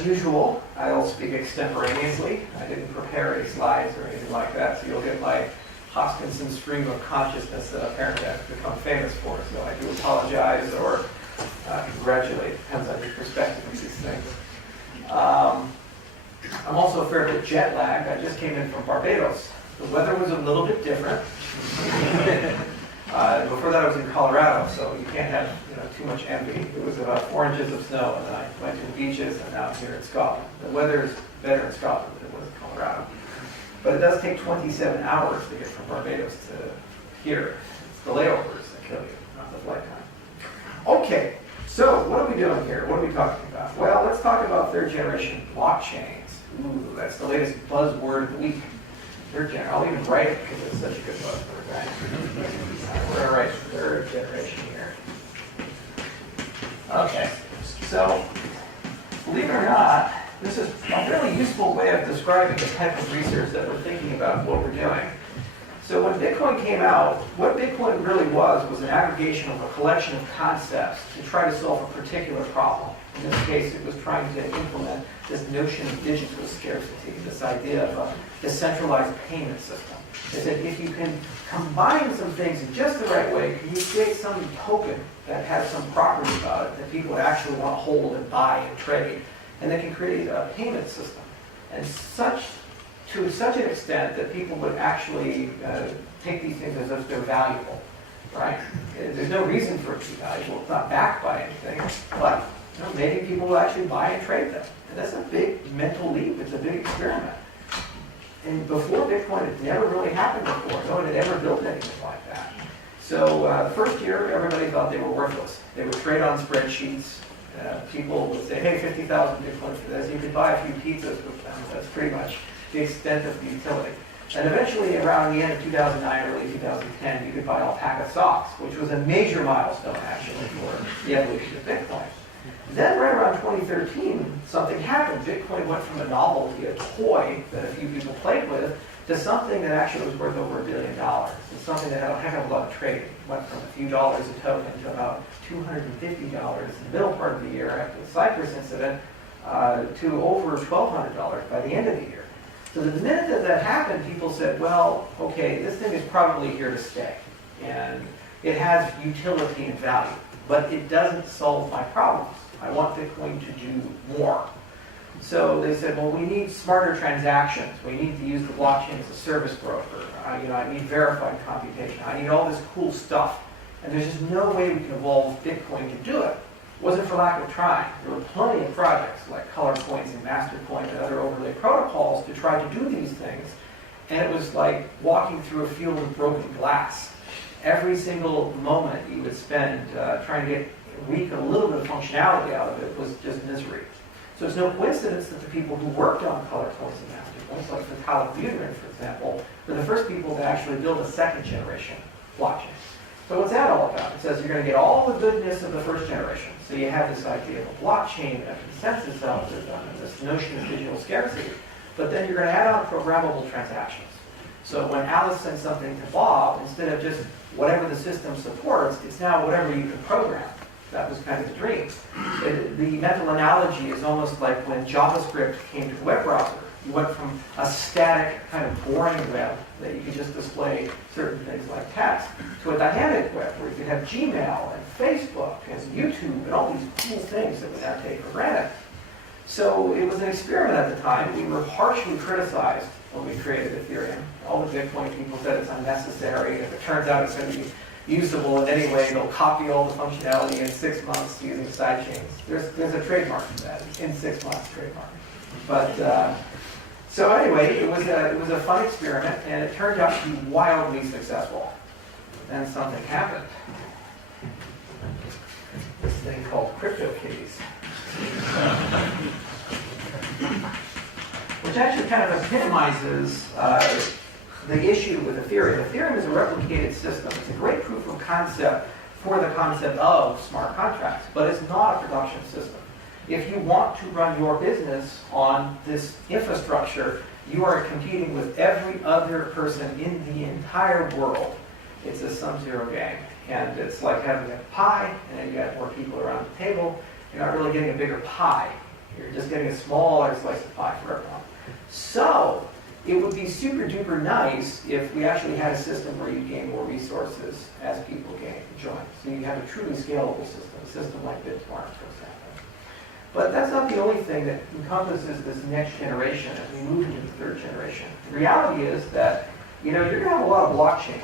as usual, I'll speak extemporaneously. I didn't prepare any slides or anything like that, so you'll get my Hoskinson stream of consciousness that apparently I've become famous for. So I do apologize or congratulate, depends on your perspective of these things. I'm also a fair bit jet lagged. I just came in from Barbados. The weather was a little bit different. Before that I was in Colorado, so you can't have too much envy. It was about 4 inches of snow, and then I went to the beaches, and now I'm here in Scotland. The weather is better in Scotland than it was in Colorado. But it does take 27 hours to get from Barbados to here. It's the layovers that kill you, not the flight time. Okay, so what are we doing here? What are we talking about? Well, let's talk about third generation blockchains. Ooh, that's the latest buzzword of the week. I'll even write it because it's such a good buzzword, right? We're going to write third generation here. Okay, so believe it or not, this is a really useful way of describing the type of research that we're thinking about what we're doing. So when Bitcoin came out, what Bitcoin really was an aggregation of a collection of concepts to try to solve a particular problem. In this case, it was trying to implement this notion of digital scarcity, this idea of a decentralized payment system. It said if you can combine some things in just the right way, can you create some token that has some property about it that people would actually want to hold and buy and trade, and they can create a payment system. And to such an extent that people would actually take these things as if they're valuable, right? There's no reason for it to be valuable. It's not backed by anything, but maybe people will actually buy and trade them. And that's a big mental leap. It's a big experiment. And before Bitcoin, it never really happened before. No one had ever built anything like that. So the first year, everybody thought they were worthless. They would trade on spreadsheets. People would say, hey, 50,000 Bitcoin for this. You could buy a few pizzas with them. That's pretty much the extent of the utility. And eventually, around the end of 2009, early 2010, you could buy alpaca socks, which was a major milestone, actually, for the evolution of Bitcoin. Then, right around 2013, something happened. Bitcoin went from a novelty, a toy that a few people played with, to something that actually was worth over $1 billion. It's something that had a heck of a lot of trading. It went from a few dollars a token to about $250 in the middle part of the year after the Cypress incident, to over $1,200 by the end of the year. So the minute that happened, people said, well, okay, this thing is probably here to stay. And it has utility and value, but it doesn't solve my problems. I want Bitcoin to do more. So they said, well, we need smarter transactions. We need to use the blockchain as a service broker. I need verified computation. I need all this cool stuff. And there's just no way we can evolve Bitcoin to do it. It wasn't for lack of trying. There were plenty of projects like Color Coins and Mastercoin and other overlay protocols to try to do these things. And it was like walking through a field of broken glass. Every single moment you would spend trying to wreak a little bit of functionality out of it was just misery. So it's no coincidence that the people who worked on Color Coins and Mastercoins, like Vitalik Buterin, for example, were the first people to actually build a second generation blockchain. So what's that all about? It says you're going to get all the goodness of the first generation. So you have this idea of a blockchain, a consensus algorithm, and this notion of digital scarcity. But then you're going to add on programmable transactions. So when Alice sends something to Bob, instead of just whatever the system supports, it's now whatever you can program. That was kind of the dream. The mental analogy is almost like when JavaScript came to the web browser. You went from a static, kind of boring web that you could just display certain things like text to a dynamic web where you could have Gmail and Facebook and YouTube and all these cool things that we now take for granted. So it was an experiment at the time. We were harshly criticized when we created Ethereum. All the Bitcoin people said it's unnecessary. If it turns out it's going to be usable in any way, they'll copy all the functionality in 6 months using sidechains. There's a trademark for that, in 6 months trademark. But so anyway, it was a fun experiment, and it turned out to be wildly successful. Then something happened. This thing called CryptoKitties, which actually kind of epitomizes the issue with Ethereum. Ethereum is a replicated system. It's a great proof of concept for the concept of smart contracts, but it's not a production system. If you want to run your business on this infrastructure, you are competing with every other person in the entire world. It's a sum-zero game. And it's like having a pie, and then you got more people around the table. You're not really getting a bigger pie. You're just getting a smaller slice of pie for everyone. So it would be super duper nice if we actually had a system where you gain more resources as people join. So you have a truly scalable system, a system like Bitcoin, for example. But that's not the only thing that encompasses this next generation as we move into the third generation. The reality is that, you're going to have a lot of blockchains.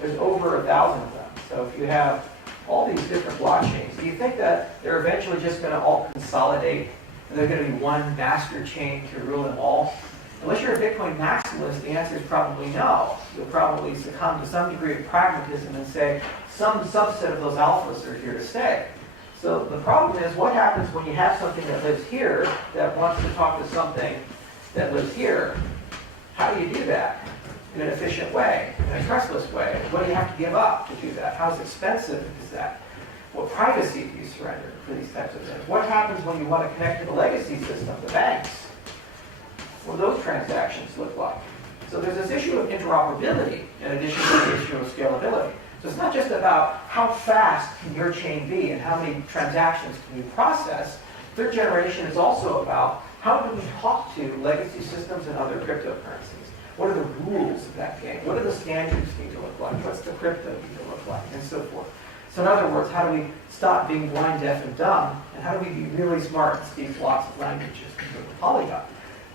There's over 1,000 of them. So if you have all these different blockchains, do you think that they're eventually just going to all consolidate and they're going to be one master chain to rule them all? Unless you're a Bitcoin maximalist, the answer is probably no. You'll probably succumb to some degree of pragmatism and say some subset of those alphas are here to stay. So the problem is, what happens when you have something that lives here that wants to talk to something that lives here? How do you do that in an efficient way, in a trustless way? What do you have to give up to do that? How expensive is that? What privacy do you surrender for these types of things? What happens when you want to connect to the legacy system, the banks? What do those transactions look like? So there's this issue of interoperability in addition to the issue of scalability. So it's not just about how fast can your chain be and how many transactions can you process. Third generation is also about how do we talk to legacy systems and other cryptocurrencies? What are the rules of that game? What do the standards need to look like? What's the crypto need to look like? And so forth. So in other words, how do we stop being blind, deaf, and dumb? And how do we be really smart and speak lots of languages with the polygon?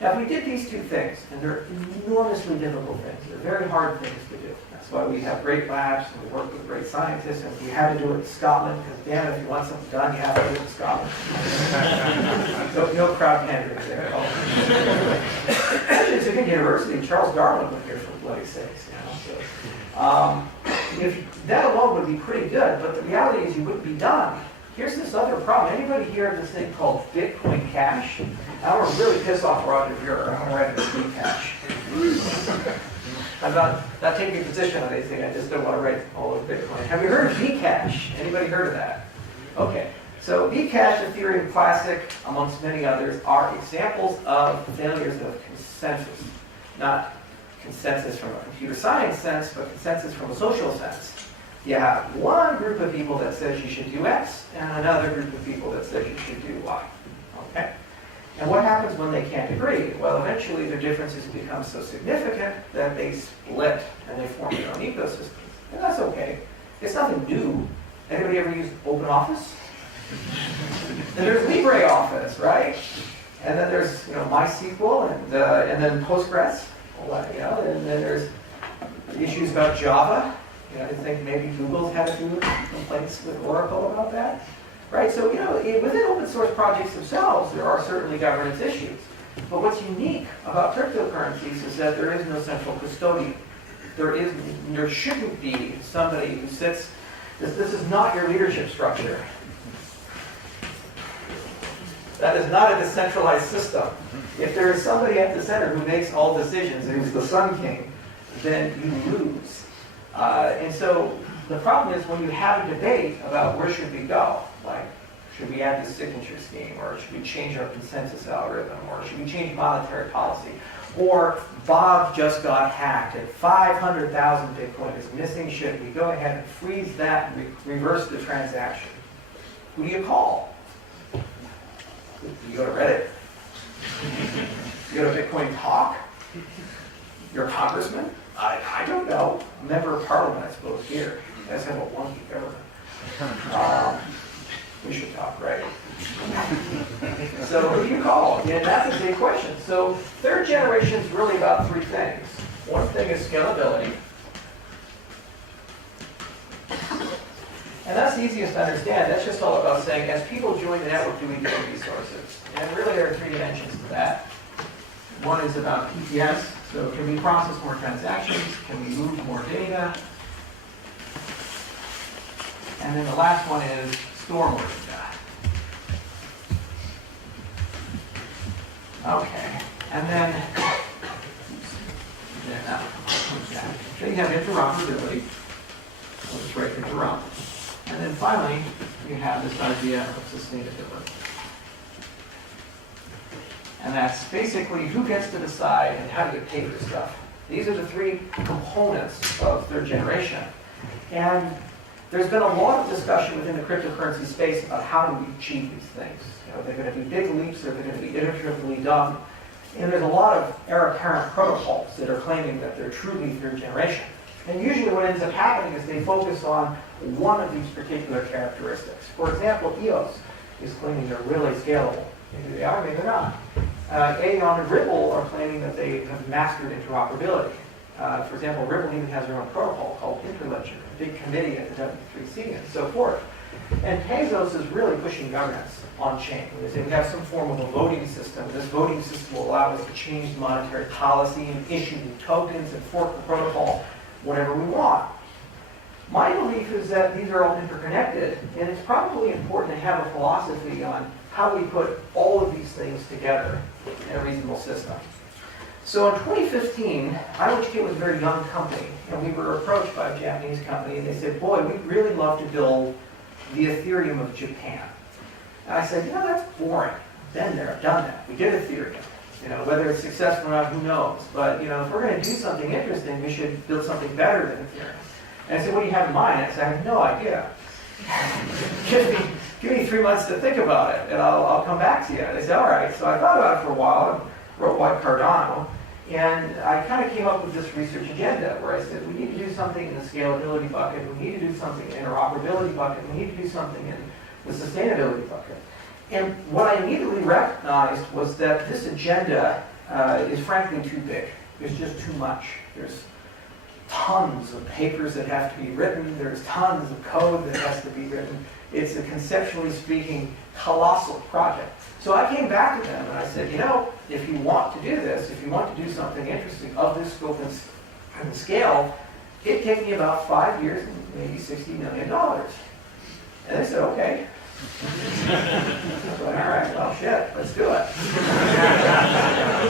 Now, if we did these two things, and they're enormously difficult things, they're very hard things to do. That's why we have great labs, and we work with great scientists, and we had to do it in Scotland, because damn it, if you want something done, you have to do it in Scotland. No crowd pandering there at all. Actually, it's a good university. Charles Darwin went here for bloody sakes, So, if that alone would be pretty good, but the reality is you wouldn't be done. Here's this other problem. Anybody hear of this thing called Bitcoin Cash? I want to really piss off Roger Bureau. I want to write a Bcash. I'm not taking a position on anything. I just don't want to write all over Bitcoin. Have you heard of Bcash? Anybody heard of that? Okay. So Bcash, Ethereum Classic, amongst many others, are examples of failures of consensus. Not consensus from a computer science sense, but consensus from a social sense. You have one group of people that says you should do X, and another group of people that says you should do Y. Okay? And what happens when they can't agree? Well, eventually their differences become so significant that they split and they form their own ecosystems. And that's okay. It's nothing new. Anybody ever used OpenOffice? And there's LibreOffice, right? And then there's MySQL and then Postgres. And then there's issues about Java. I think maybe Google's had a few complaints with Oracle about that. Right, so within open source projects themselves, there are certainly governance issues. But what's unique about cryptocurrencies is that there is no central custodian. There shouldn't be somebody who sits. This is not your leadership structure. That is not a decentralized system. If there is somebody at the center who makes all decisions and who's the Sun King, then you lose. And so the problem is when you have a debate about where should we go, like should we add this signature scheme, or should we change our consensus algorithm, or should we change monetary policy, or Bob just got hacked and 500,000 Bitcoin is missing, should we go ahead and freeze that and reverse the transaction? Who do you call? You go to Reddit? You go to Bitcoin Talk? Your congressman? I don't know. Member of Parliament, I suppose, here. You guys have a wonky government. We should talk, right? So who do you call? Yeah, that's a big question. So third generation is really about three things. One thing is scalability. And that's the easiest to understand. That's just all about saying, as people join the network, do we get resources? And really there are three dimensions to that. One is about PTS. So can we process more transactions? Can we move more data? And then the last one is store more data. Okay. And then you have interoperability. I'll just write interop. And then finally, you have this idea of sustainability. And that's basically who gets to decide and how do you pay for stuff. These are the three components of third generation. And There's been a lot of discussion within the cryptocurrency space about how do we achieve these things. They're going to be big leaps, or they're going to be iteratively done. And there's a lot of heir-apparent protocols that are claiming that they're truly third generation. And usually what ends up happening is they focus on one of these particular characteristics. For example, EOS is claiming they're really scalable. Maybe they are, maybe they're not. Aeon and Ripple are claiming that they have mastered interoperability. For example, Ripple even has their own protocol called Interledger, a big committee at the W3C and so forth. And Tezos is really pushing governance on-chain. They say we have some form of a voting system. This voting system will allow us to change monetary policy and issue new tokens and fork the protocol whatever we want. My belief is that these are all interconnected, and it's probably important to have a philosophy on how we put all of these things together in a reasonable system. So in 2015, IOHK was a very young company, and we were approached by a Japanese company, and they said, boy, we'd really love to build the Ethereum of Japan. And I said, that's boring. Been there, done that. We did Ethereum. Whether it's successful or not, who knows? But, if we're going to do something interesting, we should build something better than Ethereum. And I said, what do you have in mind? I said, I have no idea. give me 3 months to think about it, and I'll come back to you. They said, all right. So I thought about it for a while, and wrote White Cardano, and I kind of came up with this research agenda where I said, we need to do something in the scalability bucket, we need to do something in the interoperability bucket, we need to do something in the sustainability bucket. And what I immediately recognized was that this agenda is frankly too big. There's just too much. There's tons of papers that have to be written. There's tons of code that has to be written. It's a, conceptually speaking, colossal project. So I came back to them and I said, if you want to do this, if you want to do something interesting of this scope and scale, it'd take me about 5 years and maybe $60 million. And they said, okay. All right, well, shit, let's do it.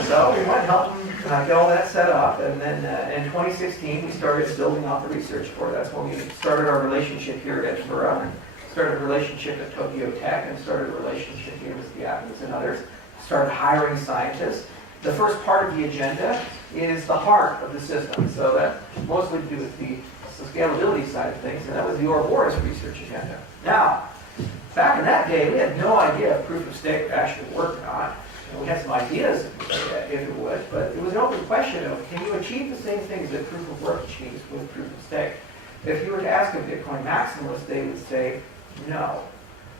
So we went and helped them get all that set up, and then in 2016 we started building out the research for it. That's when we started our relationship here at Edinburgh, and started a relationship at Tokyo Tech, and started a relationship here with the Athens and others. Started hiring scientists. The first part of the agenda is the heart of the system, so that mostly to do with the scalability side of things, and that was the Ouroboros research agenda. Now, back in that day, we had no idea if proof of stake would actually work or not. We had some ideas if it would, but it was an open question of, can you achieve the same things that proof of work achieves with proof of stake? If you were to ask a Bitcoin maximalist, they would say, no,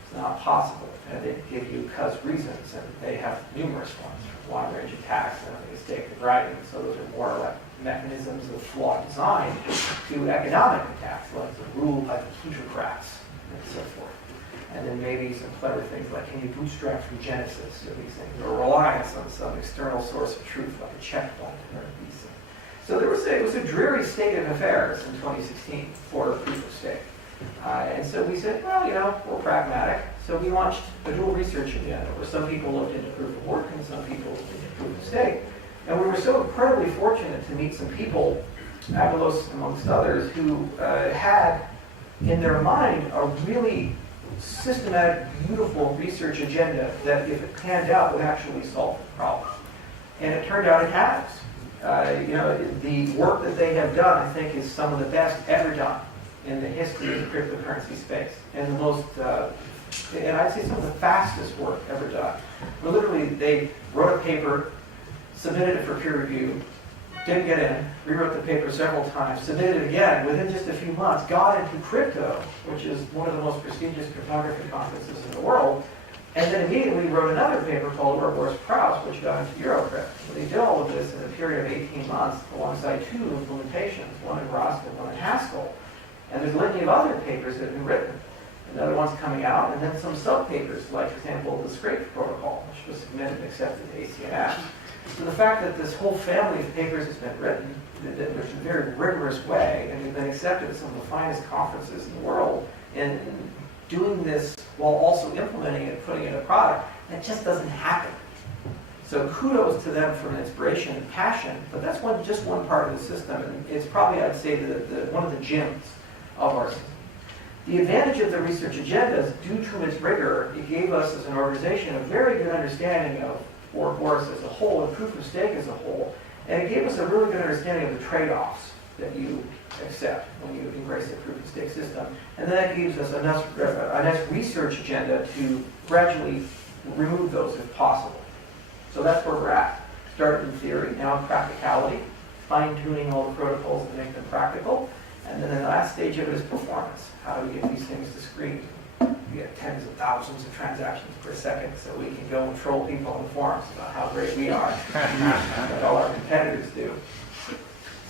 it's not possible. And they'd give you reasons, and they have numerous ones. Long-range attacks, and they stake the writing, so those are more like mechanisms of flawed design to economic attacks, like the rule by the plutocrats, and so forth. And then maybe some clever things like, can you bootstrap from Genesis, or these things, or reliance on some external source of truth, like a checkpoint, or these things. So it was a dreary state of affairs in 2016 for proof of stake. And so we said, well, we're pragmatic. So we launched a dual research agenda, where some people looked into proof of work and some people looked into proof of stake. And we were so incredibly fortunate to meet some people, Avalos amongst others, who had in their mind a really systematic, beautiful research agenda that, if it panned out, would actually solve the problem. And it turned out it has. The work that they have done, I think, is some of the best ever done in the history of the cryptocurrency space, and the most, and I'd say some of the fastest work ever done. Where literally they wrote a paper, submitted it for peer review, didn't get in, rewrote the paper several times, submitted it again, within just a few months, got into crypto, which is one of the most prestigious cryptography conferences in the world, and then immediately wrote another paper called Ouroboros Praus, which got into Eurocrypt. So they did all of this in a period of 18 months, alongside 2 implementations, one in Rust and one in Haskell. And there's a litany of other papers that have been written, and other ones coming out, and then some sub-papers, like, for example, the Scrape protocol, which was submitted and accepted to ACNF. So the fact that this whole family of papers has been written in a very rigorous way, and have been accepted at some of the finest conferences in the world, and doing this while also implementing it, putting it in a product, that just doesn't happen. So kudos to them for an inspiration and passion, but that's just one part of the system, and it's probably, I'd say, one of the gems of our system. The advantage of the research agenda is, due to its rigor, it gave us as an organization a very good understanding of Ouroboros as a whole and proof of stake as a whole, and it gave us a really good understanding of the trade-offs that you accept when you embrace a proof of stake system. And then that gives us a nice research agenda to gradually remove those if possible. So that's where we're at. Started in theory, now in practicality, fine-tuning all the protocols to make them practical. And then the last stage of it is performance. How do we get these things discrete? We get tens of thousands of transactions per second, so we can go and troll people on the forums about how great we are, like all our competitors do.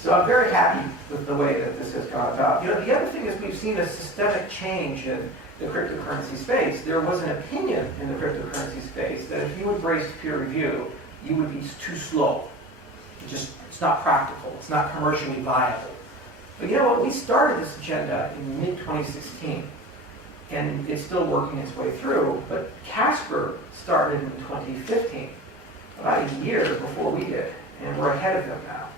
So I'm very happy with the way that this has gone about. You know, the other thing is we've seen a systemic change in the cryptocurrency space. There was an opinion in the cryptocurrency space that if you embraced peer review, you would be too slow. It's not practical. It's not commercially viable. But you know what? We started this agenda in mid-2016, and it's still working its way through. But Casper started in 2015, about a year before we did, and we're ahead of them now.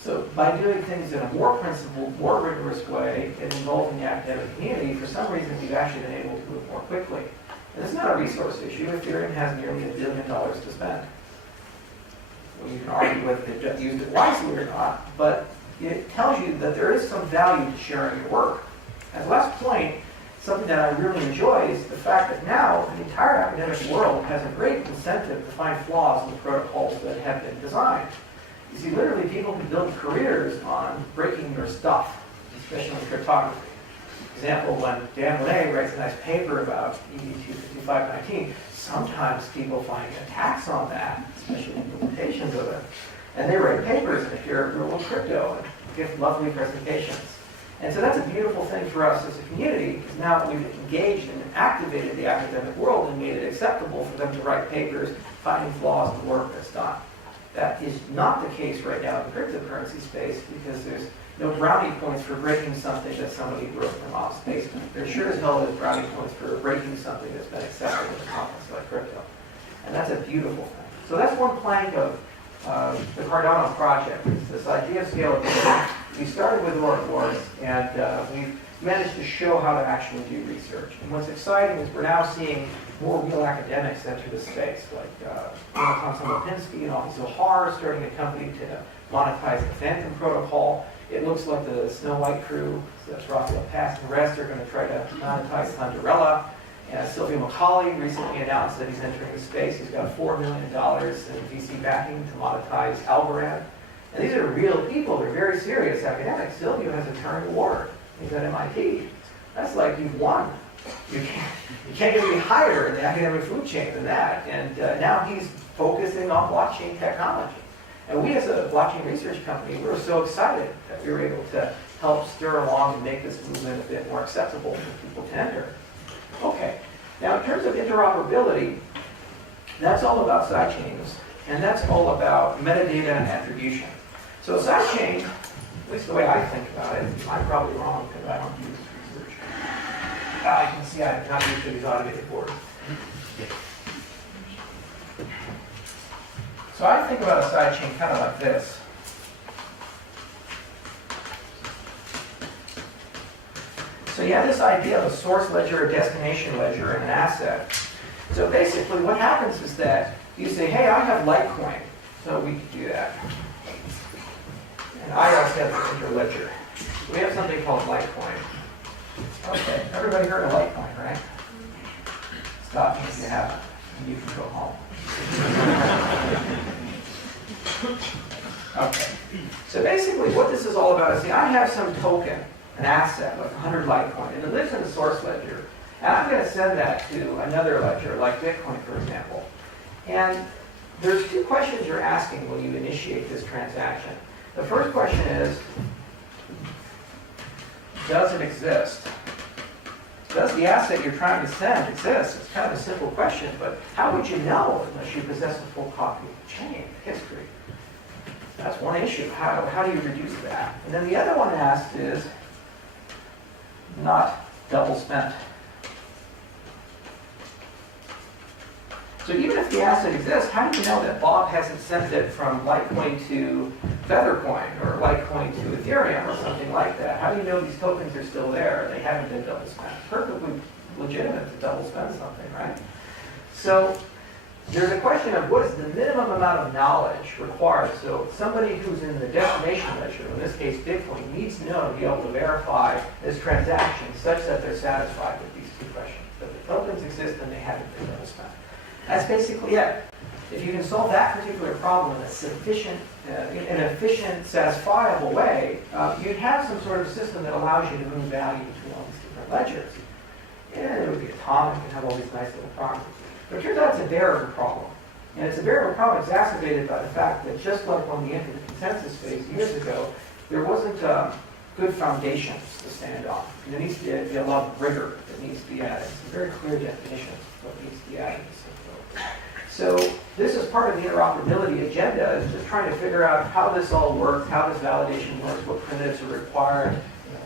So by doing things in a more principled, more rigorous way and involving the academic community, for some reason we've actually been able to move more quickly. And it's not a resource issue. Ethereum has nearly $1 billion to spend. Well, you can argue whether they've used it wisely or not, but it tells you that there is some value to sharing your work. As a last point, something that I really enjoy is the fact that now the entire academic world has a great incentive to find flaws in the protocols that have been designed. You see, literally people can build careers on breaking your stuff, especially in cryptography. For example, when Dan Monet writes a nice paper about ED25519, sometimes people find attacks on that, especially implementations of it. And they write papers in Pure Rural Crypto and give lovely presentations. And so that's a beautiful thing for us as a community, because now we've engaged and activated the academic world and made it acceptable for them to write papers finding flaws in the work that's done. That is not the case right now in the cryptocurrency space, because there's no brownie points for breaking something that somebody broke in their mom's basement. There sure as hell is brownie points for breaking something that's been accepted in a conference like crypto. And that's a beautiful thing. So that's one plank of the Cardano project, is this idea of scalability. We started with Ouroboros, and we've managed to show how to actually do research. And what's exciting is we're now seeing more real academics enter the space, like Thompson Lipinski and Office O'Hara starting a company to monetize the Phantom protocol. It looks like the Snow White crew, so that's Raphael Pass and the rest, are going to try to monetize Thunderella. And Sylvia Macaulay recently announced that he's entering the space. He's got $4 million in VC backing to monetize Algorand. And these are real people. They're very serious academics. Sylvia has a Turing Award. He's at MIT. That's like you've won. You can't get any higher in the academic food chain than that. And now he's focusing on blockchain technology. And we as a blockchain research company, we were so excited that we were able to help stir along and make this movement a bit more acceptable for people to enter. Okay, now in terms of interoperability, that's all about sidechains, and that's all about metadata and attribution. So sidechain, at least the way I think about it, I'm probably wrong because I don't use research. You can see I'm not used to these automated boards. So I think about a sidechain kind of like this. So you have this idea of a source ledger, a destination ledger, and an asset. So basically what happens is that you say, hey, I have Litecoin, so we could do that. And I also have the interledger. We have something called Litecoin. Okay, everybody heard of Litecoin, right? Stop me if you haven't, and you can go home. Okay, so basically what this is all about is, I have some token, an asset, like 100 Litecoin, and it lives in the source ledger. And I'm going to send that to another ledger, like Bitcoin, for example. And there's two questions you're asking when you initiate this transaction. The first question is, does it exist? Does the asset you're trying to send exist? It's kind of a simple question, but how would you know unless you possess a full copy of the chain history? That's one issue. How do you reduce that? And then the other one asked is, not double spent. So even if the asset exists, how do you know that Bob hasn't sent it from Litecoin to Feathercoin or Litecoin to Ethereum or something like that? How do you know these tokens are still there and they haven't been double spent? Perfectly legitimate to double spend something, right? So there's a question of what is the minimum amount of knowledge required. So somebody who's in the destination ledger, in this case Bitcoin, needs to know to be able to verify this transaction such that they're satisfied with these two questions. That the tokens exist and they haven't been spent. That's basically it. If you can solve that particular problem in a sufficient, in an efficient, satisfiable way, you'd have some sort of system that allows you to move value between all these different ledgers. And it would be atomic and have all these nice little properties. But it turns out it's a variable problem. And it's a variable problem exacerbated by the fact that just like when we entered the consensus phase years ago, there wasn't good foundations to stand on. And there needs to be a lot of rigor that needs to be added. It's a very clear definition of what needs to be added. So this is part of the interoperability agenda, is just trying to figure out how this all works, how this validation works, what primitives are required,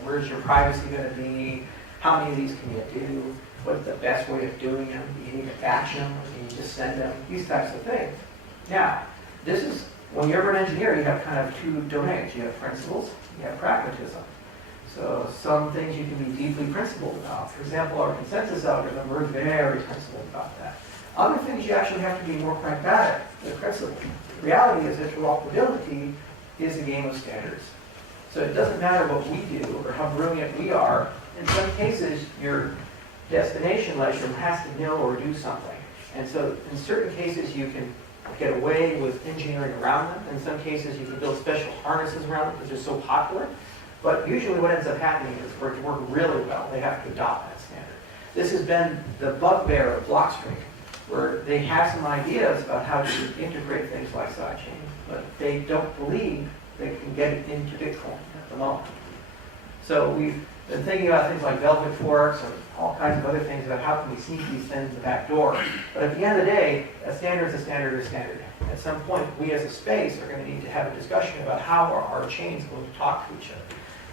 where's your privacy going to be, how many of these can you do, what's the best way of doing them, do you need to batch them, or do you just send them, these types of things. Now, this is, when you're an engineer, you have kind of two domains. You have principles, you have pragmatism. So some things you can be deeply principled about. For example, our consensus algorithm, we're very principled about that. Other things you actually have to be more pragmatic than principled. The reality is that interoperability is a game of standards. So it doesn't matter what we do or how brilliant we are. In some cases, your destination ledger has to know or do something. And so in certain cases, you can get away with engineering around them. In some cases, you can build special harnesses around them because they're so popular. But usually what ends up happening is for it to work really well, they have to adopt that standard. This has been the bugbear of Blockstream, where they have some ideas about how to integrate things like sidechain, but they don't believe they can get it into Bitcoin at the moment. So we've been thinking about things like velvet forks and all kinds of other things about how can we sneak these things in the back door. But at the end of the day, a standard is a standard is a standard. At some point, we as a space are going to need to have a discussion about how our chains going to talk to each other.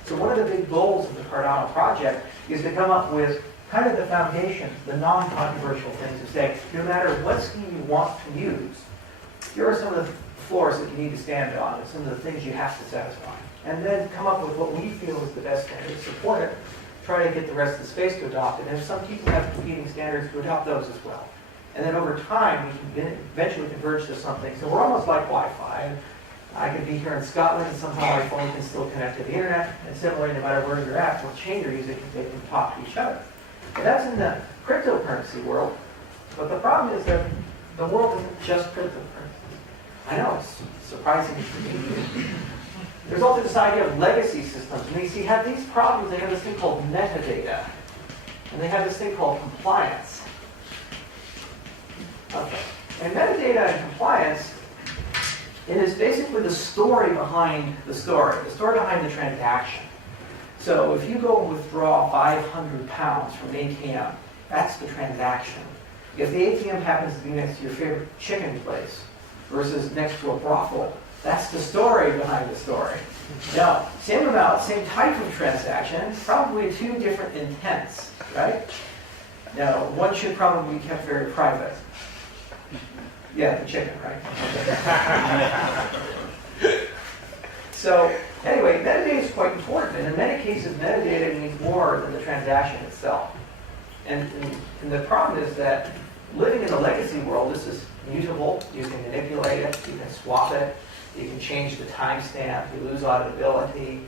So one of the big goals of the Cardano project is to come up with kind of the foundation, the non-controversial things to say, no matter what scheme you want to use, here are some of the floors that you need to stand on and some of the things you have to satisfy. And then come up with what we feel is the best standard, support it, try to get the rest of the space to adopt it, and if some people have competing standards, to adopt those as well. And then over time, we can eventually converge to something. So we're almost like Wi-Fi. I could be here in Scotland and somehow my phone can still connect to the internet, and similarly, no matter where you're at, what chain you're using, they can talk to each other. And that's in the cryptocurrency world, but the problem is that the world isn't just cryptocurrency. I know, it's surprising to me. There's also this idea of legacy systems, and you have these problems. They have this thing called metadata, and they have this thing called compliance. Okay, and metadata and compliance, it is basically the story behind the story behind the transaction. So if you go and withdraw 500 pounds from an ATM, that's the transaction. If the ATM happens to be next to your favorite chicken place versus next to a brothel, that's the story behind the story. Now, same amount, same type of transaction, probably two different intents, right? Now, one should probably be kept very private. Yeah, the chicken, right? So, anyway, metadata is quite important, and in many cases, metadata means more than the transaction itself. And the problem is that living in the legacy world, this is mutable. You can manipulate it, you can swap it, you can change the timestamp, you lose auditability.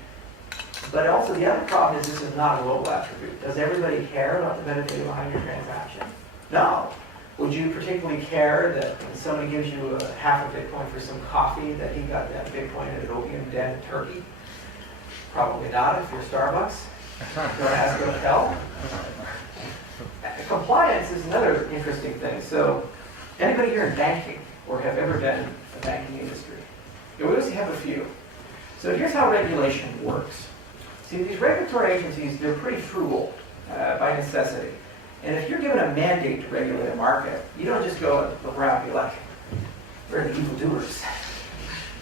But also the other problem is this is not a global attribute. Does everybody care about the metadata behind your transaction? No. Would you particularly care that when somebody gives you half a Bitcoin for some coffee that he got that Bitcoin at an opium den in Turkey? Probably not if you're Starbucks. Don't ask them to tell. Compliance is another interesting thing. So anybody here in banking or have ever been in the banking industry? We always have a few. So here's how regulation works. See, these regulatory agencies, they're pretty frugal by necessity. And if you're given a mandate to regulate a market, you don't just go and look around and be like, we're the evildoers.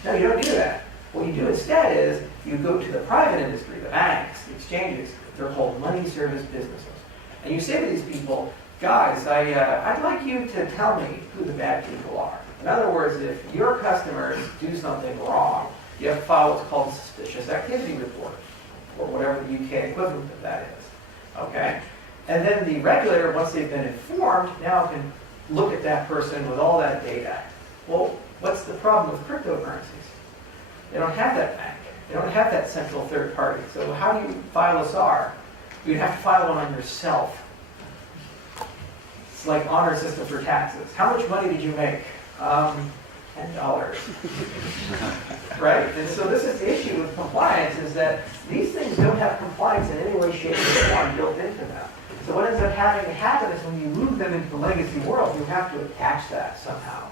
No, you don't do that. What you do instead is you go to the private industry, the banks, the exchanges, they're called money service businesses. And you say to these people, guys, I'd like you to tell me who the bad people are. In other words, if your customers do something wrong, you have to file what's called a suspicious activity report, or whatever the UK equivalent of that is. Okay? And then the regulator, once they've been informed, now can look at that person with all that data. Well, what's the problem with cryptocurrencies? They don't have that bank. They don't have that central third party. So how do you file a SAR? You'd have to file one on yourself. It's like honor system for taxes. How much money did you make? $10. Right? And so this is the issue with compliance, is that these things don't have compliance in any way, shape, or form built into them. So what ends up having to happen is when you move them into the legacy world, you have to attach that somehow.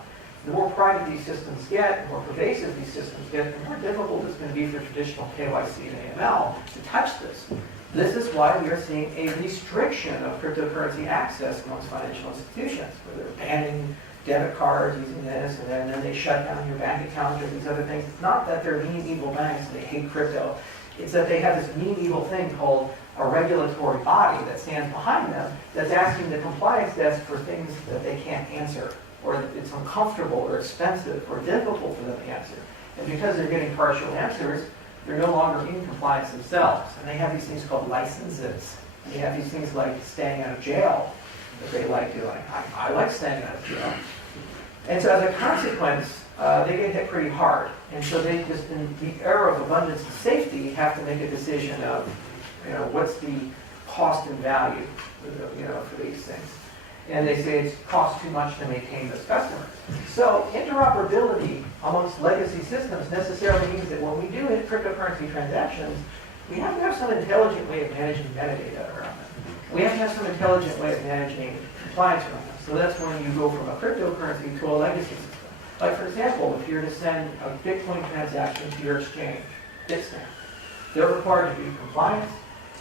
The more private these systems get, the more pervasive these systems get, the more difficult it's going to be for traditional KYC and AML to touch this. This is why we are seeing a restriction of cryptocurrency access amongst financial institutions, where they're banning debit cards using this, and then they shut down your bank account or these other things. It's not that they're mean, evil banks and they hate crypto. It's that they have this mean, evil thing called a regulatory body that stands behind them that's asking the compliance desk for things that they can't answer, or that it's uncomfortable or expensive or difficult for them to answer. And because they're getting partial answers, they're no longer in compliance themselves. And they have these things called licenses. And they have these things like staying out of jail that they like doing. I like staying out of jail. And so as a consequence, they get hit pretty hard. And so they just, in the era of abundance and safety, have to make a decision of, what's the cost and value, for these things. And they say it costs too much to maintain those customers. So interoperability amongst legacy systems necessarily means that when we do cryptocurrency transactions, we have to have some intelligent way of managing metadata around them. We have to have some intelligent way of managing compliance around them. So that's when you go from a cryptocurrency to a legacy system. Like, for example, if you're to send a Bitcoin transaction to your exchange, Bitstamp, they're required to be compliant.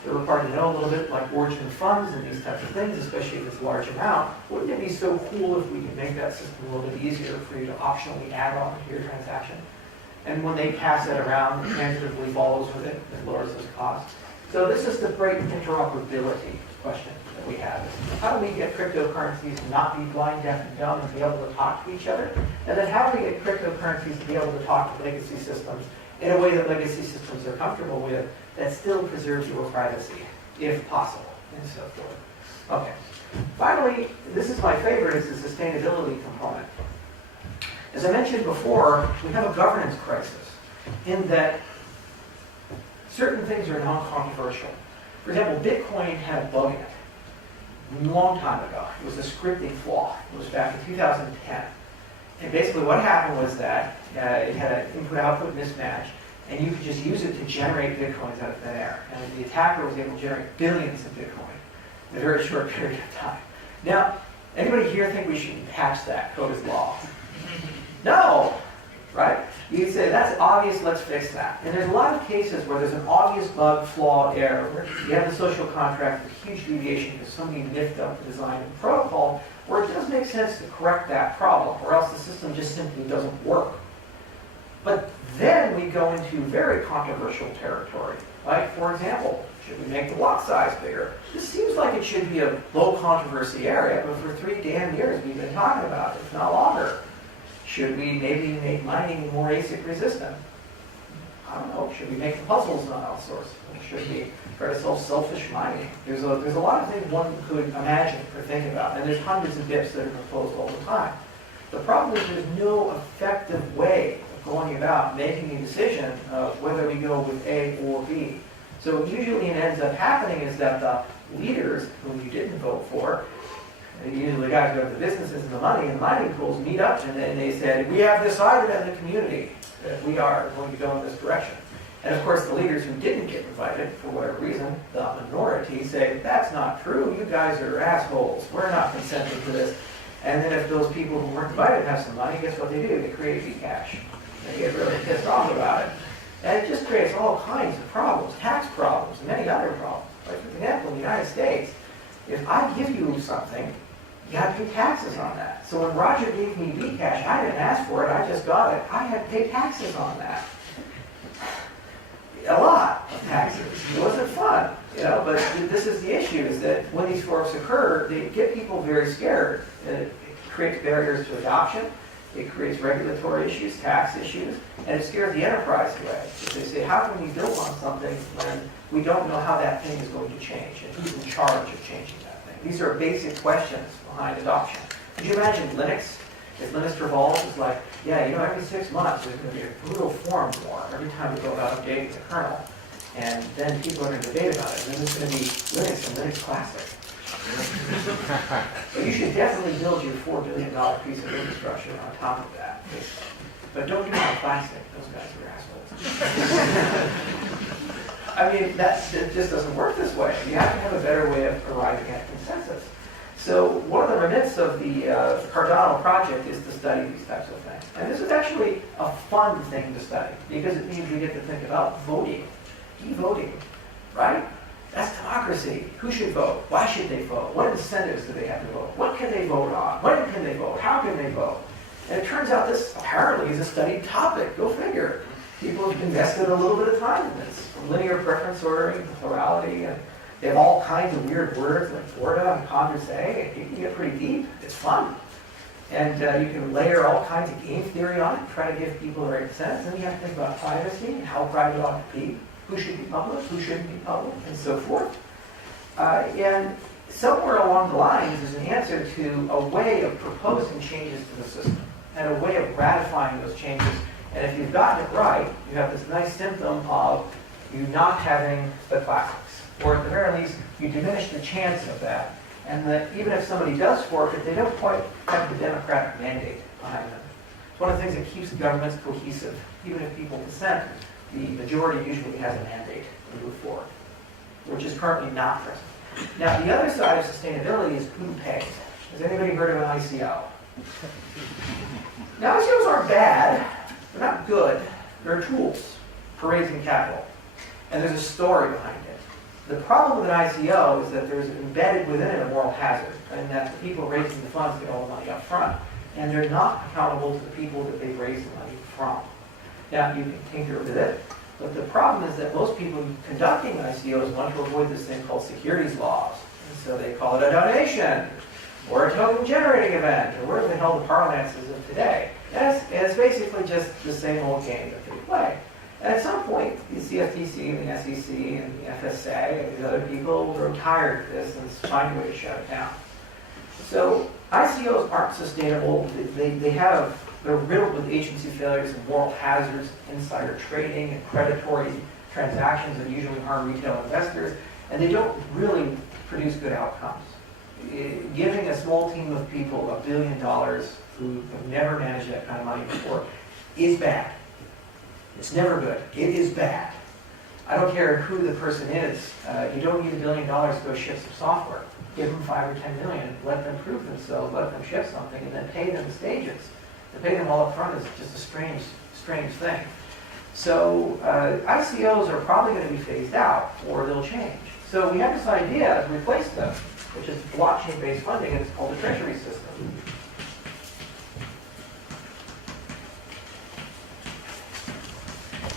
They're required to know a little bit like origin of funds and these types of things, especially if it's a large amount. Wouldn't it be so cool if we could make that system a little bit easier for you to optionally add on to your transaction? And when they pass it around, it transitively follows with it, it lowers those costs. So this is the great interoperability question that we have. How do we get cryptocurrencies to not be blind, deaf, and dumb and be able to talk to each other? And then how do we get cryptocurrencies to be able to talk to legacy systems in a way that legacy systems are comfortable with, that still preserves your privacy, if possible, and so forth. Okay. Finally, this is my favorite, is the sustainability component. As I mentioned before, we have a governance crisis in that certain things are non-controversial. For example, Bitcoin had a bug in it a long time ago. It was a scripting flaw. It was back in 2010. And basically what happened was that it had an input-output mismatch, and you could just use it to generate Bitcoins out of thin air. And the attacker was able to generate billions of Bitcoin in a very short period of time. Now, anybody here think we should patch that? Code is law. No! Right? You'd say, that's obvious, let's fix that. And there's a lot of cases where there's an obvious bug, flaw, error, where you have a social contract with huge deviation because somebody niffed up the design and protocol, where it does make sense to correct that problem, or else the system just simply doesn't work. But then we go into very controversial territory. Like, for example, should we make the block size bigger? This seems like it should be a low controversy area, but for 3 damn years we've been talking about it, if not longer. Should we maybe make mining more ASIC resistant? I don't know. Should we make the puzzles not outsourced? Should we try to solve selfish mining? There's a lot of things one could imagine or think about, and there's hundreds of BIPs that are proposed all the time. The problem is there's no effective way of going about making a decision of whether we go with A or B. So usually what ends up happening is that the leaders whom you didn't vote for, usually the guys who have the businesses and the money and mining pools, meet up and they said, we have decided as a community that we are going to go in this direction. And of course the leaders who didn't get invited, for whatever reason, the minority, say, that's not true, you guys are assholes, we're not consenting to this. And then if those people who weren't invited have some money, guess what they do? They create Zcash. They get really pissed off about it. And it just creates all kinds of problems, tax problems, and many other problems. Like for example, in the United States, if I give you something, you got to pay taxes on that. So when Roger gave me Bcash, I didn't ask for it, I just got it. I had to pay taxes on that. A lot of taxes. It wasn't fun, but this is the issue, is that when these forks occur, they get people very scared. It creates barriers to adoption, it creates regulatory issues, tax issues, and it scares the enterprise away. They say, how can we build on something when we don't know how that thing is going to change, and who's in charge of changing that thing? These are basic questions behind adoption. Could you imagine Linux? If Linux revolves, it's like, yeah, every 6 months there's going to be a brutal form war every time we go about updating the kernel. And then people are going to debate about it. And then there's going to be Linux and Linux Classic. But you should definitely build your $4 billion piece of infrastructure on top of that. But don't do it on Classic. Those guys are assholes. I mean, that just doesn't work this way. You have to have a better way of arriving at consensus. So one of the remits of the Cardano project is to study these types of things. And this is actually a fun thing to study because it means we get to think about voting, e-voting, right? That's democracy. Who should vote? Why should they vote? What incentives do they have to vote? What can they vote on? When can they vote? How can they vote? And it turns out this apparently is a studied topic. Go figure. People have invested a little bit of time in this, from linear preference ordering to plurality, and they have all kinds of weird words like Borda and Condorcet. You can get pretty deep. It's fun. And you can layer all kinds of game theory on it, try to give people the right sense. Then you have to think about privacy and how private ought to be, who should be public, who shouldn't be public, and so forth. And somewhere along the lines is an answer to a way of proposing changes to the system and a way of ratifying those changes. And if you've gotten it right, you have this nice symptom of you not having the classics. Or at the very least, you diminish the chance of that. And that even if somebody does fork it, they don't quite have the democratic mandate behind them. It's one of the things that keeps governments cohesive. Even if people dissent, the majority usually has a mandate to move forward, which is currently not present. Now, the other side of sustainability is who pays. Has anybody heard of an ICO? Now, ICOs aren't bad. They're not good. They're tools for raising capital. And there's a story behind it. The problem with an ICO is that there's embedded within it a moral hazard, and that the people raising the funds get all the money up front. And they're not accountable to the people that they've raised the money from. Now, you can tinker with it, but the problem is that most people conducting ICOs want to avoid this thing called securities laws. And so they call it a donation, or a token generating event, or whatever the hell the parlance is of today. And it's basically just the same old game that they play. And at some point, the CFTC and the SEC and the FSA and these other people will grow tired of this and find a way to shut it down. So ICOs aren't sustainable. They're riddled with agency failures and moral hazards, insider trading and predatory transactions that usually harm retail investors, and they don't really produce good outcomes. Giving a small team of people $1 billion who have never managed that kind of money before is bad. It's never good. It is bad. I don't care who the person is. You don't need $1 billion to go ship some software. Give them 5 or 10 million, let them prove themselves, let them ship something, and then pay them in stages. To pay them all up front is just a strange thing. So ICOs are probably going to be phased out, or they'll change. So we have this idea to replace them, which is blockchain-based funding, and it's called the Treasury system.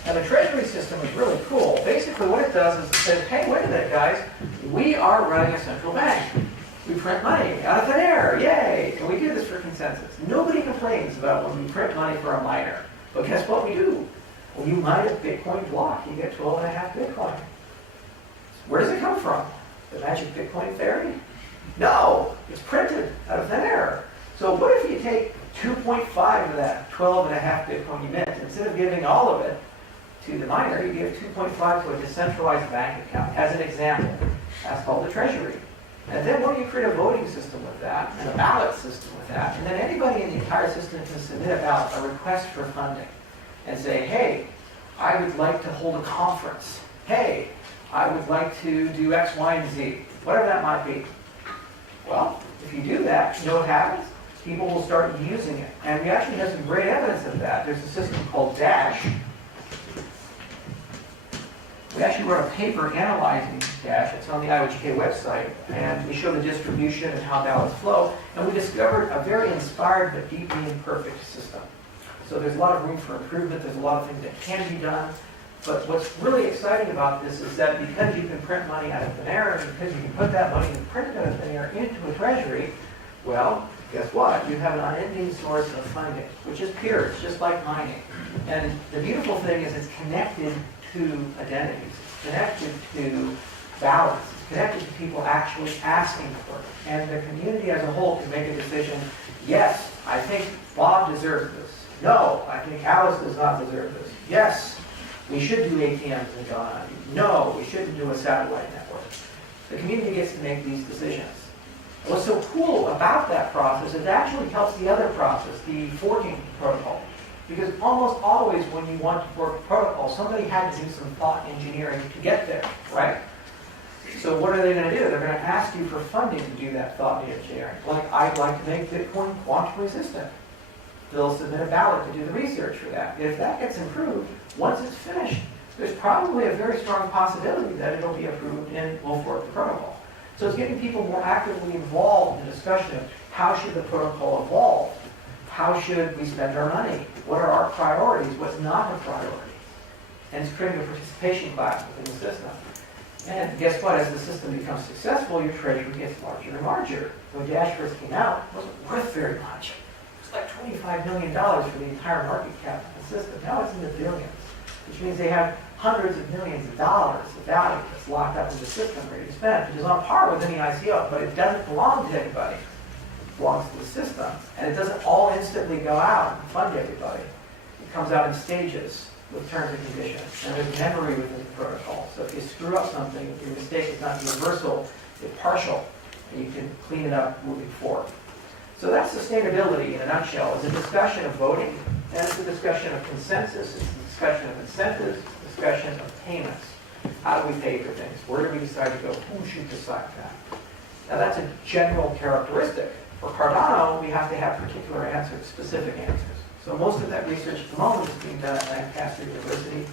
And the Treasury system is really cool. Basically what it does is it says, hey, wait a minute, guys. We are running a central bank. We print money out of thin air. Yay! And we do this for consensus. Nobody complains about when we print money for a miner. But guess what we do? When you mine a Bitcoin block, you get 12.5 Bitcoin. Where does it come from? The magic Bitcoin fairy? No! It's printed out of thin air. So what if you take 2.5 of that 12.5 Bitcoin you mint, instead of giving all of it to the miner, you give 2.5 to a decentralized bank account, as an example. That's called the Treasury. And then what do you create a voting system with that, and a ballot system with that, and then anybody in the entire system can submit a request for funding and say, hey, I would like to hold a conference. Hey, I would like to do X, Y, and Z, whatever that might be. Well, if you do that, you know what happens? People will start using it. And we actually have some great evidence of that. There's a system called Dash. We actually wrote a paper analyzing Dash. It's on the IOHK website. And we show the distribution and how ballots flow. And we discovered a very inspired but deeply imperfect system. So there's a lot of room for improvement. There's a lot of things that can be done. But what's really exciting about this is that because you can print money out of thin air, and because you can put that money printed out of thin air into a treasury, well, guess what? You have an unending source of funding, which is peers, just like mining. And the beautiful thing is it's connected to identities. It's connected to balance. It's connected to people actually asking for it. And the community as a whole can make a decision, yes, I think Bob deserves this. No, I think Alice does not deserve this. Yes, we should do ATMs in Ghana. No, we shouldn't do a satellite network. The community gets to make these decisions. What's so cool about that process is it actually helps the other process, the forking protocol. Because almost always when you want to fork a protocol, somebody had to do some thought engineering to get there, right? So what are they going to do? They're going to ask you for funding to do that thought engineering. Like, I'd like to make Bitcoin quantum resistant. They'll submit a ballot to do the research for that. If that gets improved, once it's finished, there's probably a very strong possibility that it'll be approved and we'll fork the protocol. So it's getting people more actively involved in the discussion of how should the protocol evolve? How should we spend our money? What are our priorities? What's not a priority? And it's creating a participation class within the system. And guess what? As the system becomes successful, your treasury gets larger and larger. When Dash first came out, it wasn't worth very much. It was like $25 million for the entire market cap of the system. Now it's in the billions, which means they have hundreds of millions of dollars of value that's locked up in the system ready to spend, which is on par with any ICO, but it doesn't belong to anybody. It belongs to the system. And it doesn't all instantly go out and fund everybody. It comes out in stages with terms and conditions. And there's memory within the protocol. So if you screw up something, your mistake is not universal, it's partial. And you can clean it up moving forward. So that's sustainability in a nutshell. It's a discussion of voting, and it's a discussion of consensus, it's a discussion of incentives, it's a discussion of payments. How do we pay for things? Where do we decide to go? Who should decide that? Now that's a general characteristic. For Cardano, we have to have particular answers, specific answers. So most of that research at the moment is being done at Lancaster University.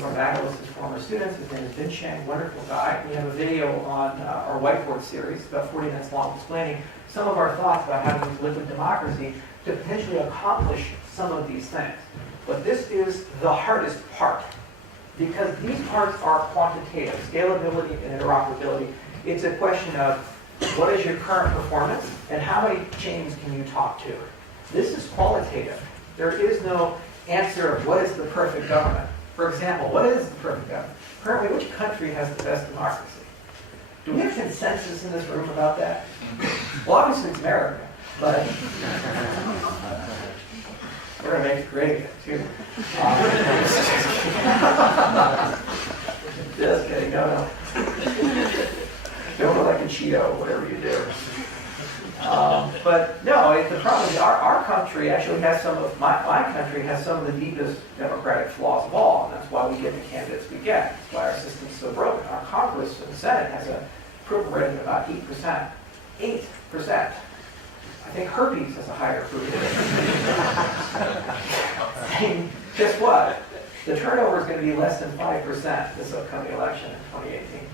One of Agilist's former students, his name is Vin Chang, wonderful guy. We have a video on our whiteboard series, about 40 minutes long, explaining some of our thoughts about how to use liquid democracy to potentially accomplish some of these things. But this is the hardest part, because these parts are quantitative, scalability and interoperability. It's a question of what is your current performance and how many chains can you talk to? This is qualitative. There is no answer of what is the perfect government. For example, what is the perfect government? Currently, which country has the best democracy? Do we have consensus in this room about that? Well, obviously it's America, but we're going to make it great again, too. Just kidding, no. Don't look like a Cheeto, whatever you do. But no, the problem is our country actually has some of, my country has some of the deepest democratic flaws of all, and that's why we get the candidates we get. That's why our system's so broken. Our Congress and the Senate has a approval rating of about 8%. 8%. I think herpes has a higher approval rating. Guess what? The turnover is going to be less than 5% this upcoming election in 2018.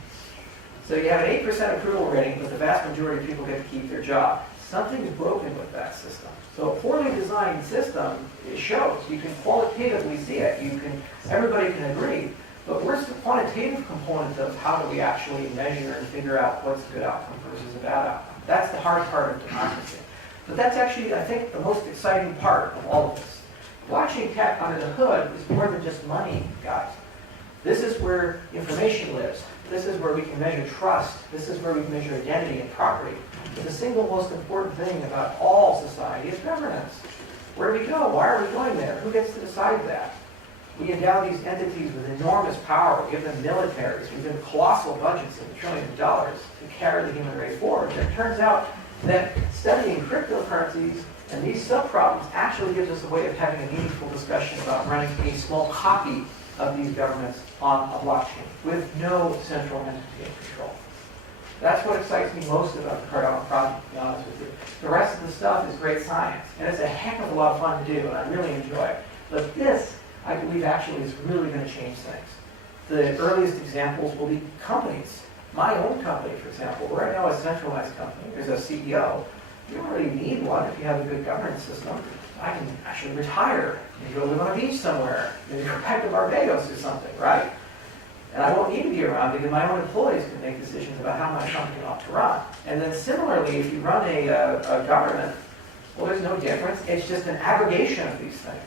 So you have an 8% approval rating, but the vast majority of people get to keep their job. Something is broken with that system. So a poorly designed system, it shows. You can qualitatively see it. Everybody can agree. But where's the quantitative component of how do we actually measure and figure out what's a good outcome versus a bad outcome? That's the hard part of democracy. But that's actually, I think, the most exciting part of all of this. Blockchain tech under the hood is more than just money, guys. This is where information lives. This is where we can measure trust. This is where we measure identity and property. But the single most important thing about all society is governance. Where do we go? Why are we going there? Who gets to decide that? We endow these entities with enormous power. We give them militaries. We give them colossal budgets of trillions of dollars to carry the human race forward. And it turns out that studying cryptocurrencies and these sub-problems actually gives us a way of having a meaningful discussion about running a small copy of these governments on a blockchain with no central entity in control. That's what excites me most about the Cardano project, to be honest with you. The rest of the stuff is great science, and it's a heck of a lot of fun to do, and I really enjoy it. But this, I believe, actually is really going to change things. The earliest examples will be companies. My own company, for example, we're now a centralized company. There's a CEO. You don't really need one if you have a good governance system. I can actually retire and go live on a beach somewhere, maybe go back to Barbados or something, right? And I won't need to be around because my own employees can make decisions about how my company ought to run. And then similarly, if you run a government, well, there's no difference. It's just an aggregation of these things.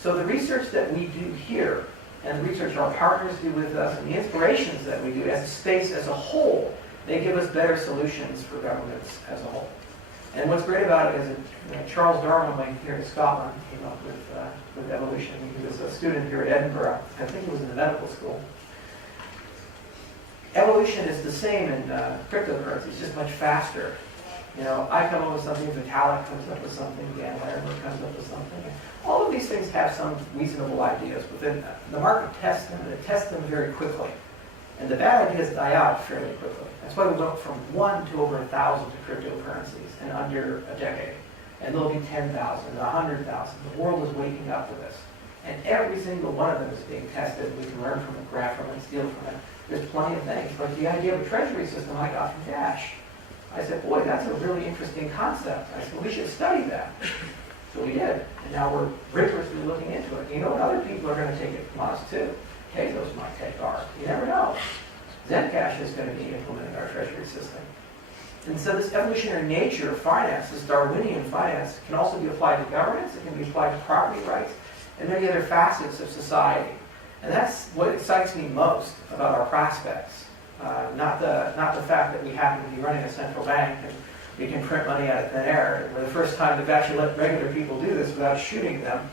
So the research that we do here, and the research our partners do with us, and the inspirations that we do as a space as a whole, They give us better solutions for governments as a whole. And what's great about it is that Charles Darwin, like here in Scotland, came up with evolution. He was a student here at Edinburgh. I think he was in the medical school. Evolution is the same in cryptocurrency. It's just much faster. You know, I come up with something, Vitalik comes up with something, Dan Larimer comes up with something. All of these things have some reasonable ideas within them. The market tests them, and it tests them very quickly. And the bad ideas die out fairly quickly. That's why we went from 1 to over 1,000 cryptocurrencies in under a decade. And there'll be 10,000, 100,000. The world is waking up to this. And every single one of them is being tested. We can learn from it, grab from it, steal from it. There's plenty of things. Like the idea of a treasury system I got from Dash. I said, boy, that's a really interesting concept. I said, we should study that. So we did. And now we're rigorously looking into it. You know what? Other people are going to take it from us too. Tezos might take ours. You never know. Zencash is going to be implementing our treasury system. And so this evolutionary nature of finance, this Darwinian finance, can also be applied to governance. It can be applied to property rights and many other facets of society. And that's what excites me most about our prospects. Not the fact that we happen to be running a central bank and we can print money out of thin air. We're the first time they've actually let regular people do this without shooting them.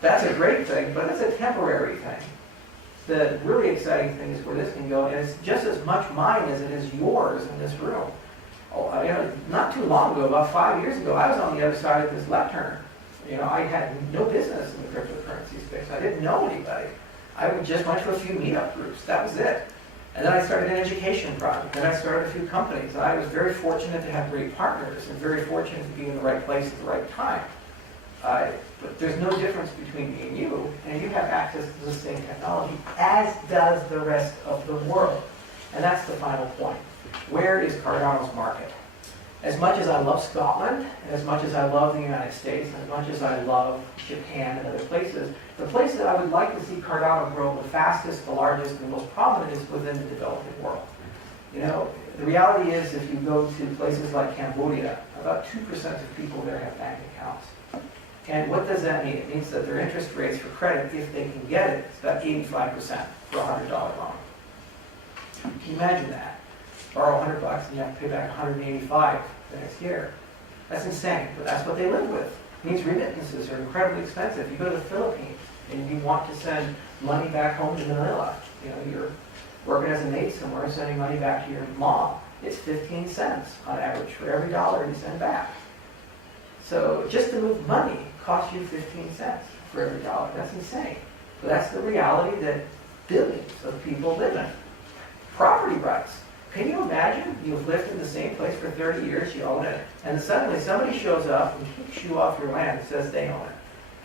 That's a great thing, but it's a temporary thing. The really exciting thing is where this can go, and it's just as much mine as it is yours in this room. Not too long ago, about 5 years ago, I was on the other side of this lectern. I had no business in the cryptocurrency space. I didn't know anybody. I just went to a few meetup groups. That was it. And then I started an education project. Then I started a few companies. And I was very fortunate to have great partners and very fortunate to be in the right place at the right time. But there's no difference between me and you have access to the same technology, as does the rest of the world. And that's the final point. Where is Cardano's market? As much as I love Scotland, and as much as I love the United States, and as much as I love Japan and other places, the place that I would like to see Cardano grow the fastest, the largest, and the most prominent is within the developing world. The reality is if you go to places like Cambodia, about 2% of people there have bank accounts. And what does that mean? It means that their interest rates for credit, if they can get it, is about 85% for a $100 loan. Can you imagine that? Borrow $100 and you have to pay back $185 the next year. That's insane, but that's what they live with. It means remittances are incredibly expensive. You go to the Philippines and you want to send money back home to Manila. You're working as a maid somewhere, sending money back to your mom. It's 15 cents on average for every dollar you send back. So just to move money costs you 15 cents for every dollar. That's insane. But that's the reality that billions of people live in. Property rights. Can you imagine you've lived in the same place for 30 years, you own it, and suddenly somebody shows up and kicks you off your land and says they own it.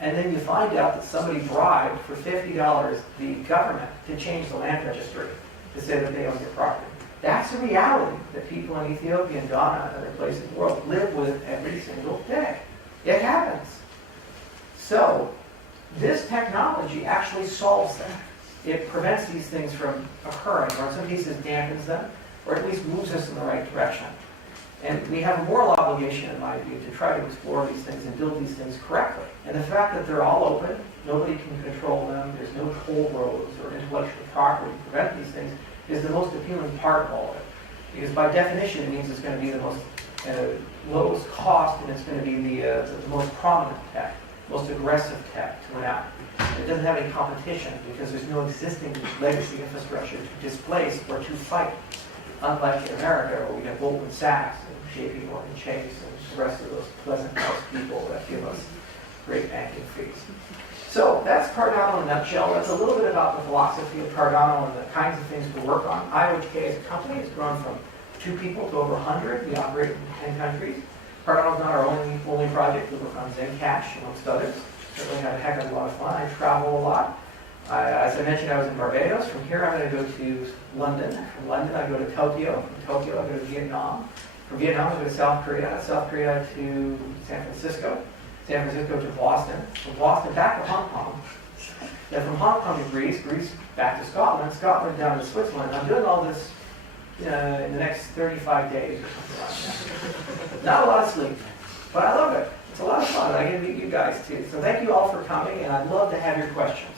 And then you find out that somebody bribed for $50 the government to change the land registry to say that they own your property. That's a reality that people in Ethiopia and Ghana and other places in the world live with every single day. It happens. So this technology actually solves that. It prevents these things from occurring, or in some cases dampens them, or at least moves us in the right direction. And we have a moral obligation, in my view, to try to explore these things and build these things correctly. And the fact that they're all open, nobody can control them, there's no toll roads or intellectual property to prevent these things, is the most appealing part of all of it. Because by definition, it means it's going to be the most lowest cost, and it's going to be the most prominent tech, most aggressive tech to enact. It doesn't have any competition because there's no existing legacy infrastructure to displace or to fight. Unlike in America, where we have Goldman Sachs and JP Morgan Chase and the rest of those pleasant house people that give us great banking fees. So that's Cardano in a nutshell. That's a little bit about the philosophy of Cardano and the kinds of things we work on. IOHK as a company has grown from 2 people to over 100. We operate in 10 countries. Cardano is not our only project. We work on Zencash, amongst others. Certainly had a heck of a lot of fun. I travel a lot. As I mentioned, I was in Barbados. From here, I'm going to go to London. From London, I go to Tokyo. From Tokyo, I go to Vietnam. From Vietnam, I go to South Korea. South Korea to San Francisco. San Francisco to Boston. From Boston back to Hong Kong. Then from Hong Kong to Greece. Greece back to Scotland. Scotland down to Switzerland. I'm doing all this in the next 35 days or something like that. Not a lot of sleep, but I love it. It's a lot of fun. I get to meet you guys too. So thank you all for coming, and I'd love to have your questions.